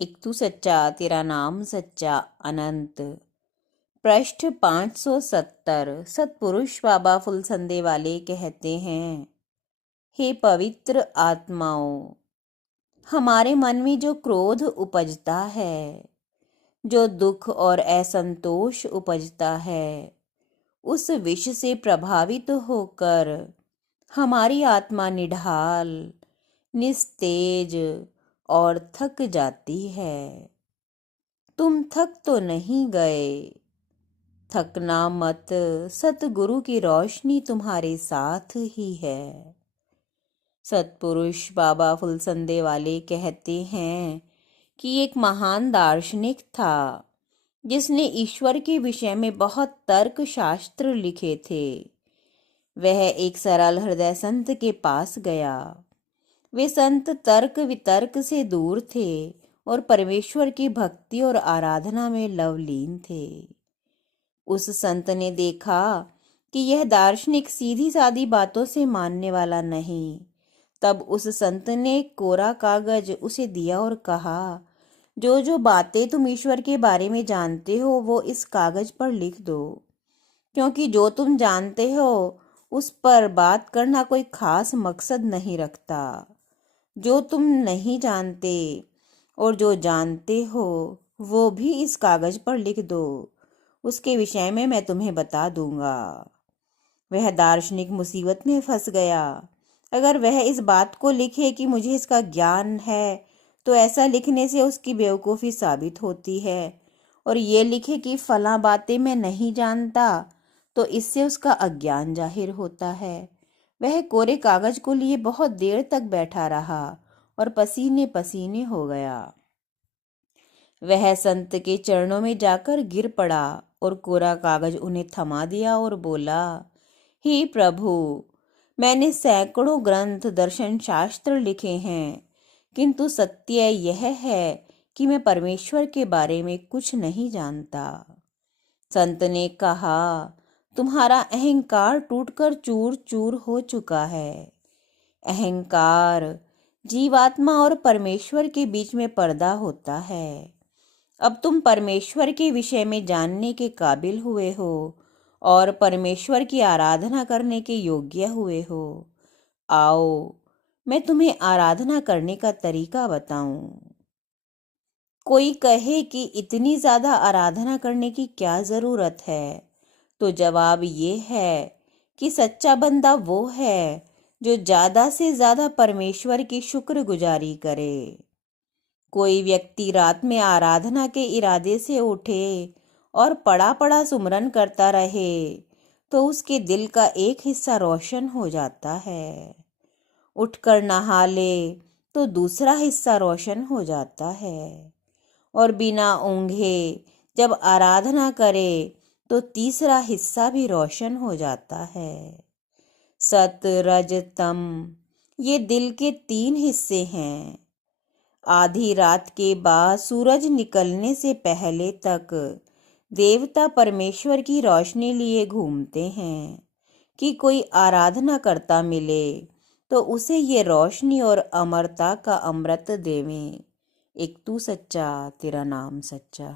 एक तू सच्चा तेरा नाम सच्चा अनंत। पृष्ठ 570। सतपुरुष बाबा फुलसंदे वाले कहते हैं, हे पवित्र आत्माओं, हमारे मन में जो क्रोध उपजता है, जो दुख और असंतोष उपजता है, उस विष से प्रभावित होकर हमारी आत्मा निढाल, निस्तेज और थक जाती है। तुम थक तो नहीं गए, थकना मत, सतगुरु की रोशनी तुम्हारे साथ ही है। सतपुरुष बाबा फुलसंदे वाले कहते हैं कि एक महान दार्शनिक था जिसने ईश्वर के विषय में बहुत तर्क शास्त्र लिखे थे। वह एक सरल हृदय संत के पास गया। वे संत तर्क वितर्क से दूर थे और परमेश्वर की भक्ति और आराधना में लवलीन थे। उस संत ने देखा कि यह दार्शनिक सीधी सादी बातों से मानने वाला नहीं। तब उस संत ने कोरा कागज उसे दिया और कहा, जो जो बातें तुम ईश्वर के बारे में जानते हो वो इस कागज पर लिख दो, क्योंकि जो तुम जानते हो उस पर बात करना कोई खास मकसद नहीं रखता। जो तुम नहीं जानते और जो जानते हो वो भी इस कागज पर लिख दो, उसके विषय में मैं तुम्हें बता दूंगा। वह दार्शनिक मुसीबत में फंस गया। अगर वह इस बात को लिखे कि मुझे इसका ज्ञान है, तो ऐसा लिखने से उसकी बेवकूफ़ी साबित होती है, और ये लिखे कि फलां बातें मैं नहीं जानता, तो इससे उसका अज्ञान जाहिर होता है। वह कोरे कागज को लिए बहुत देर तक बैठा रहा और पसीने पसीने हो गया। वह संत के चरणों में जाकर गिर पड़ा और कोरा कागज उन्हें थमा दिया और बोला, हे प्रभु, मैंने सैकड़ों ग्रंथ दर्शन शास्त्र लिखे हैं, किंतु सत्य यह है कि मैं परमेश्वर के बारे में कुछ नहीं जानता। संत ने कहा, तुम्हारा अहंकार टूटकर चूर चूर हो चुका है। अहंकार जीवात्मा और परमेश्वर के बीच में पर्दा होता है। अब तुम परमेश्वर के विषय में जानने के काबिल हुए हो और परमेश्वर की आराधना करने के योग्य हुए हो। आओ, मैं तुम्हें आराधना करने का तरीका बताऊं। कोई कहे कि इतनी ज़्यादा आराधना करने की क्या ज़रूरत है, तो जवाब ये है कि सच्चा बंदा वो है जो ज़्यादा से ज़्यादा परमेश्वर की शुक्रगुजारी करे। कोई व्यक्ति रात में आराधना के इरादे से उठे और पड़ा पड़ा सुमरन करता रहे, तो उसके दिल का एक हिस्सा रोशन हो जाता है। उठकर नहा ले तो दूसरा हिस्सा रोशन हो जाता है, और बिना ऊंघे जब आराधना करे तो तीसरा हिस्सा भी रोशन हो जाता है। सत, रज, तम, ये दिल के 3 हिस्से हैं। आधी रात के बाद सूरज निकलने से पहले तक देवता परमेश्वर की रोशनी लिए घूमते हैं कि कोई आराधना करता मिले तो उसे ये रोशनी और अमरता का अमृत देवें। एक तू सच्चा तेरा नाम सच्चा।